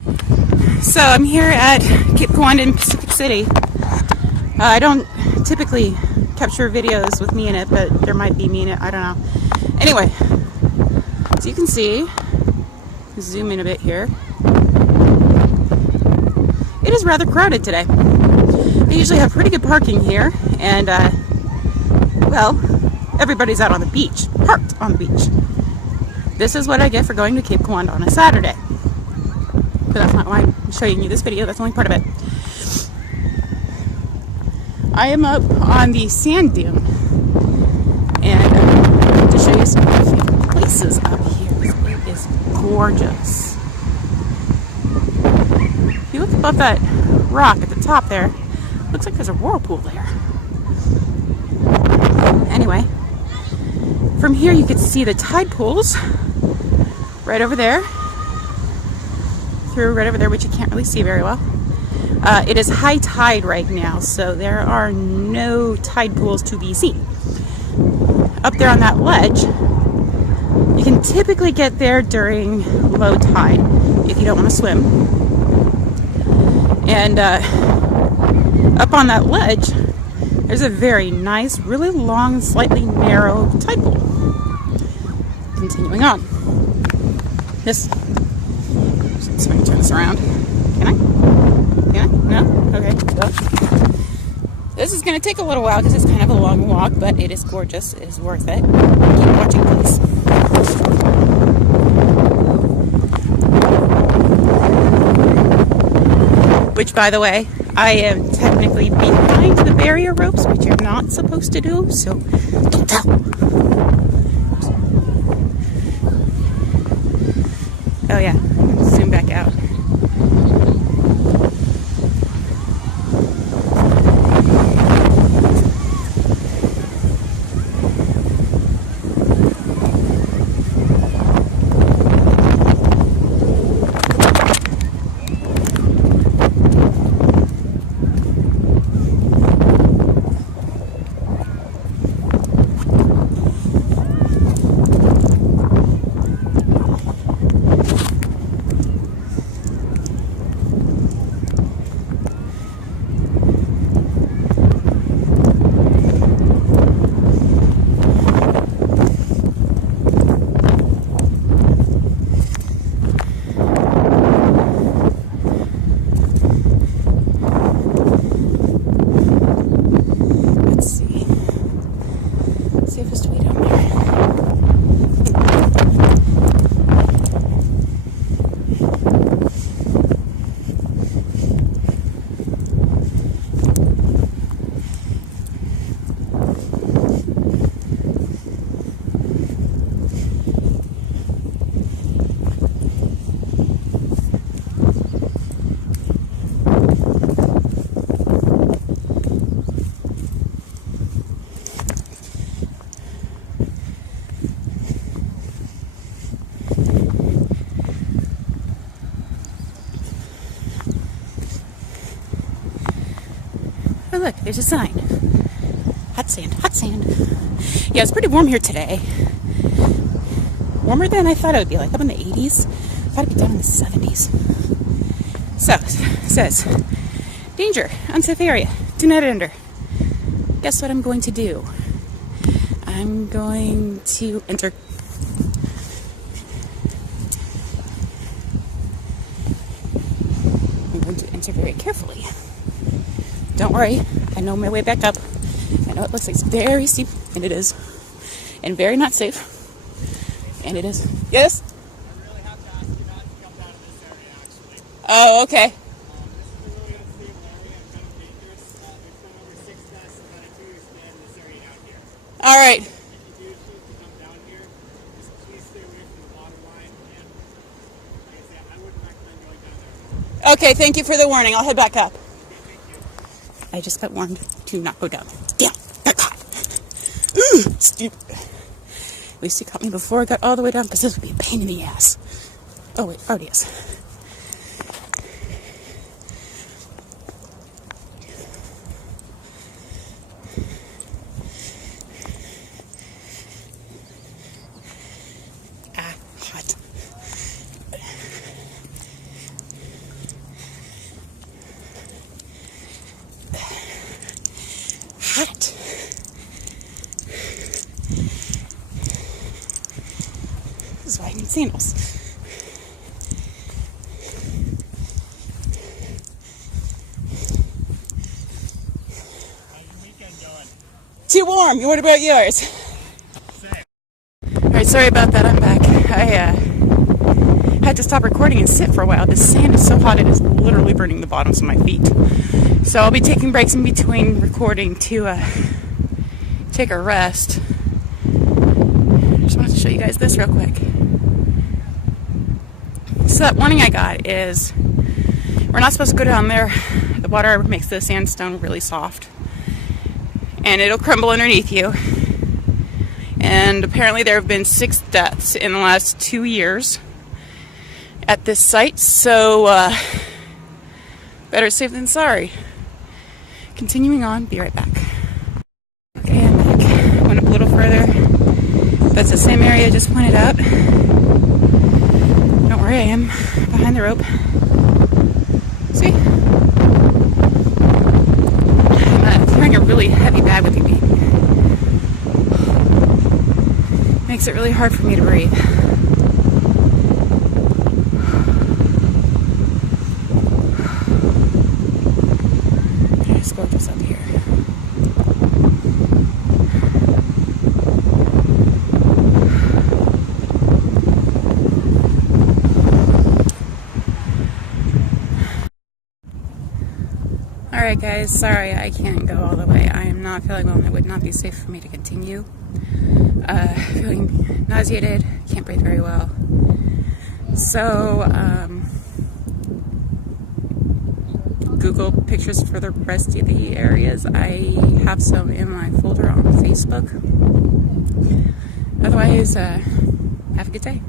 So I'm here at Cape Kiwanda in Pacific City. I don't typically capture videos with me in it, but there might be me in it, I don't know. Anyway, as you can see, zoom in a bit here. It is rather crowded today. They usually have pretty good parking here, and well, everybody's out on the beach, parked on the beach. This is what I get for going to Cape Kiwanda on a Saturday. But that's not why I'm showing you this video, that's only part of it. I am up on the sand dune, and I'm going to show you some of my favorite places up here. It is gorgeous. If you look above that rock at the top there, it looks like there's a whirlpool there. Anyway, from here you can see the tide pools right over there. Through right over there, which you can't really see very well. It is high tide right now, so there are no tide pools to be seen. Up there on that ledge, you can typically get there during low tide if you don't want to swim. And up on that ledge, there's a very nice, really long, slightly narrow tide pool. Continuing on. So I can turn this around. Can I? Can I? No? Okay. So, this is going to take a little while because it's kind of a long walk, but it is gorgeous. It is worth it. Keep watching, please. Which, by the way, I am technically behind the barrier ropes, which you're not supposed to do, so don't tell. Oh yeah. Zoom back out. Oh look, there's a sign. Hot sand, hot sand. Yeah, it's pretty warm here today. Warmer than I thought it would be, like up in the 80s. I thought it'd be down in the 70s. So, it says, danger, unsafe area, do not enter. Guess what I'm going to do? I'm going to enter. I'm going to enter very carefully. Don't worry, I know my way back up. I know it looks like it's very steep, and it is. And very not safe. And it is. Yes? I really have to ask you not to jump out of this area, actually. Oh, okay. This is a really unstable area and kind of dangerous. There's been over 6 deaths in about a 2-year span in this area out here. All right. If you do choose to come down here, just please stay away from the water line. And like I said, I wouldn't recommend going down there. Okay, thank you for the warning. I'll head back up. Okay, thank you. I just got warned to not go down. Damn, got caught. Ooh, stupid. At least he caught me before I got all the way down, because this would be a pain in the ass. Oh wait, already is. sandals. How's your weekend going? Too warm. What about yours? Same. Alright, sorry about that. I'm back. I had to stop recording and sit for a while. The sand is so hot it is literally burning the bottoms of my feet. So I'll be taking breaks in between recording to take a rest. Just wanted to show you guys this real quick. So that warning I got is we're not supposed to go down there. The water makes the sandstone really soft and it'll crumble underneath you. And apparently there have been 6 deaths in the last 2 years at this site, so better safe than sorry. Continuing on, be right back. Okay, I'm back. Went up a little further. That's the same area I just pointed out. Don't worry, I am behind the rope. See? I'm carrying a really heavy bag with me. Makes it really hard for me to breathe. It's gorgeous up here. Alright guys, sorry I can't go all the way. I am not feeling well and it would not be safe for me to continue. Feeling nauseated, can't breathe very well. So, Google pictures for the rest of the areas. I have some in my folder on Facebook. Otherwise, have a good day.